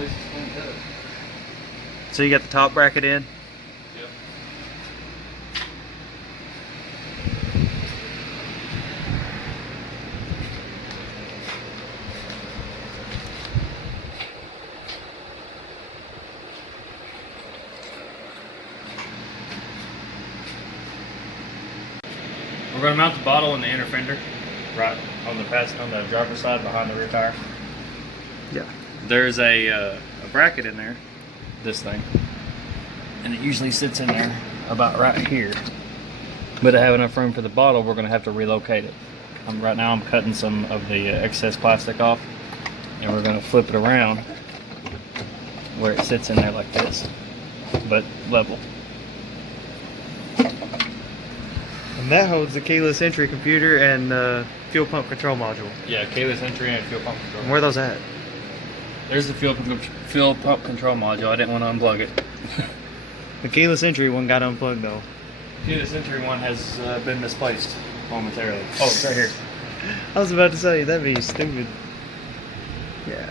noises when it does. So you got the top bracket in? Yep. We're going to mount the bottle in the inner fender, right on the driver's side behind the rear tire. Yeah. There's a bracket in there, this thing, and it usually sits in there about right here. But to have enough room for the bottle, we're going to have to relocate it. Right now I'm cutting some of the excess plastic off, and we're going to flip it around where it sits in there like this, but level. And that holds the keyless entry computer and fuel pump control module. Yeah, keyless entry and fuel pump control. And where are those at? There's the fuel pump control module. I didn't want to unplug it. The keyless entry one got unplugged though. The keyless entry one has been misplaced momentarily. Oh, it's right here. I was about to say, that'd be stupid. Yeah.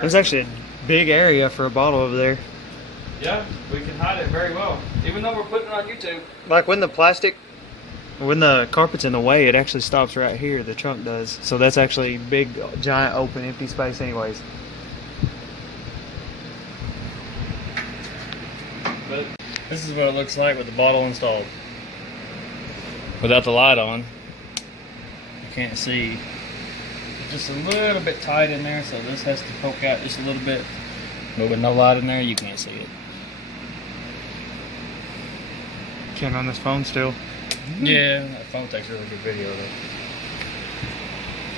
There's actually a big area for a bottle over there. Yeah, we can hide it very well. Even though we're putting it on YouTube. Like when the carpet's in the way, it actually stops right here, the trunk does. So that's actually big, giant, open, empty space anyways. But this is what it looks like with the bottle installed. Without the light on, you can't see. It's just a little bit tight in there, so this has to poke out just a little bit. But with no light in there, you can't see it. Can on this phone still. Yeah, that phone takes really good video of it.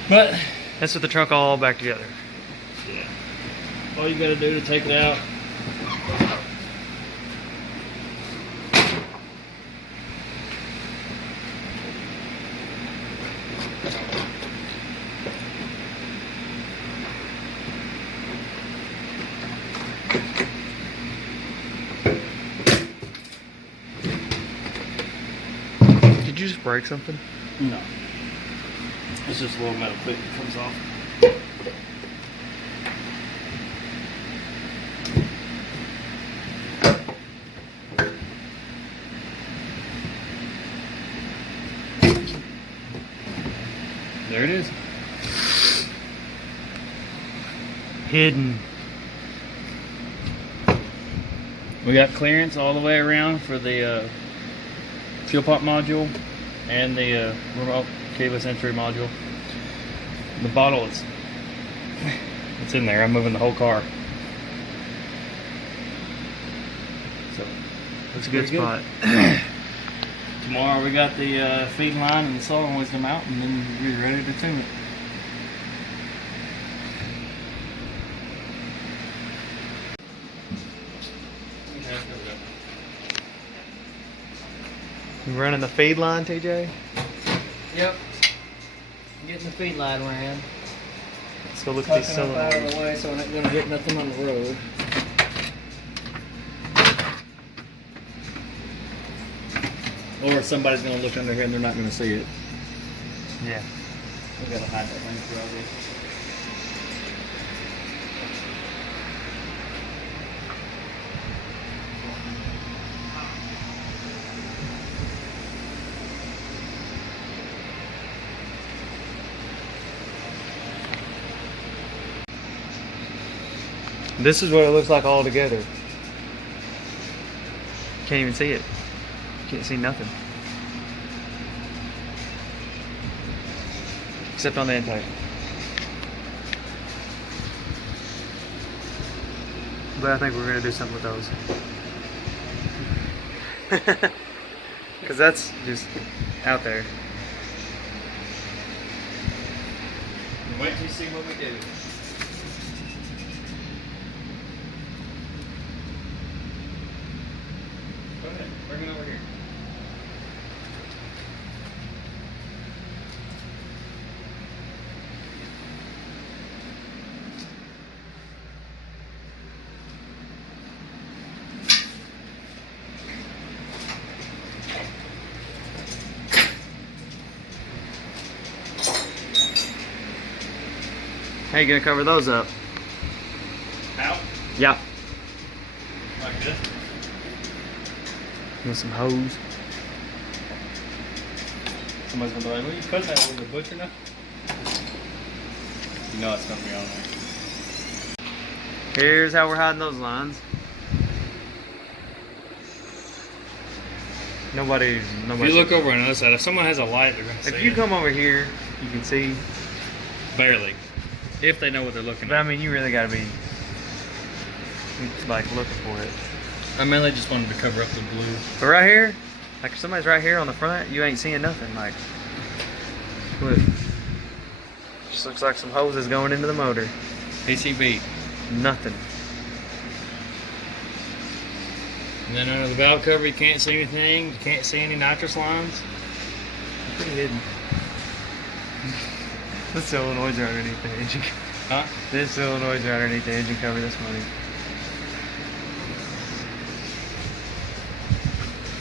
But that's with the trunk all back together. Yeah. All you gotta do to take it out. Did you just break something? No. It's just a little metal clip that comes off. There it is. Hidden. We got clearance all the way around for the fuel pump module and the remote keyless entry module. The bottle is it's in there. I'm moving the whole car. So That's a good spot. Tomorrow we got the feed line and the solenoids come out, and then we're ready to tune it. You running the feed line, TJ? Yep. Getting the feed line ran. Let's go look at these Tucking up out of solenoids. the way so we're not going to hit nothing on the road. Or somebody's going to look under here and they're not going to see it. Yeah. We got to hide that thing for all this. This is what it looks like all together. Can't even see it. Can't see nothing. Except on the intake. But I think we're going to do something with those. Because that's just out there. Wait till you see what we do. Go ahead, bring it over here. How you going to cover those up? Yeah. Like this. With some hose. Somebody's gonna be like, "What are you cutting that with a butcher now?" You know it's gonna be on there. Here's how we're hiding those lines. Nobody. If you look over on the other side, if someone has a light, they're gonna see If you it. come over here, you can see. Barely. If they know what they're looking But I at. mean, you really gotta be like looking for it. I mainly just wanted to cover up the blue. But right here, like if somebody's right here on the front, you ain't seeing nothing. Like, look, just looks like some hoses going into the motor. PCB. Nothing. And then under the valve cover, you can't see anything. You can't see any nitrous lines. Pretty hidden. The solenoids are underneath the engine. Huh? The solenoids are underneath the engine cover. That's funny.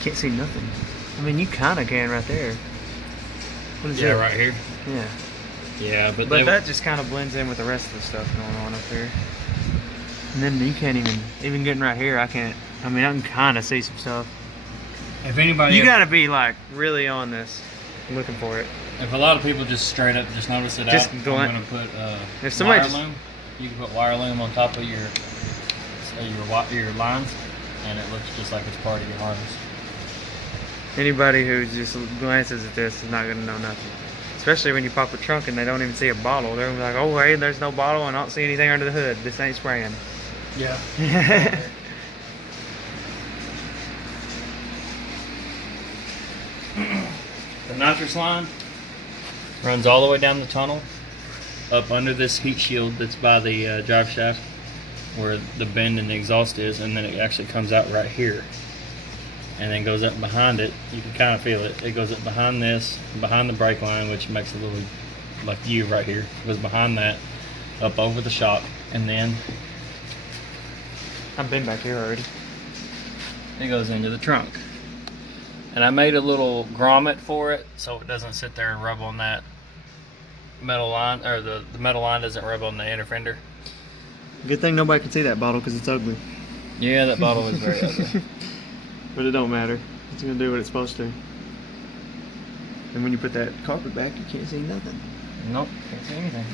Can't see nothing. I mean, you kind of can right there. What is Yeah, that? right here. Yeah. Yeah, but But that just kind of blends in with the rest of the stuff going on up there. And then you can't even getting right here, I can't. I mean, I can kind of see some stuff. if anybody, You gotta be like really on this, looking for it. if a lot of people just straight up just notice it Just out, go I'm in. gonna put If somebody wire just- loom. You can put wire loom on top of your lines, and it looks just like it's part of your harness. Anybody who just glances at this is not gonna know nothing. Especially when you pop a trunk and they don't even see a bottle. They're gonna be like, oh, hey, there's no bottle and I don't see anything under the hood. This ain't spraying. Yeah. The nitrous line runs all the way down the tunnel, up under this heat shield that's by the drive shaft, where the bend in the exhaust is, and then it actually comes out right here, and then goes up behind it. You can kind of feel it. It goes up behind this, behind the brake line, which makes a little like U right here. It goes behind that, up over the shock, and then I've been back here already. it goes into the trunk. And I made a little grommet for it so it doesn't sit there and rub on that metal line, or the metal line doesn't rub on the inner fender. Good thing nobody can see that bottle because it's ugly. Yeah, that bottle is very ugly. But it don't matter. It's gonna do what it's supposed to. And when you put that carpet back, you can't see nothing. Nope, can't see anything.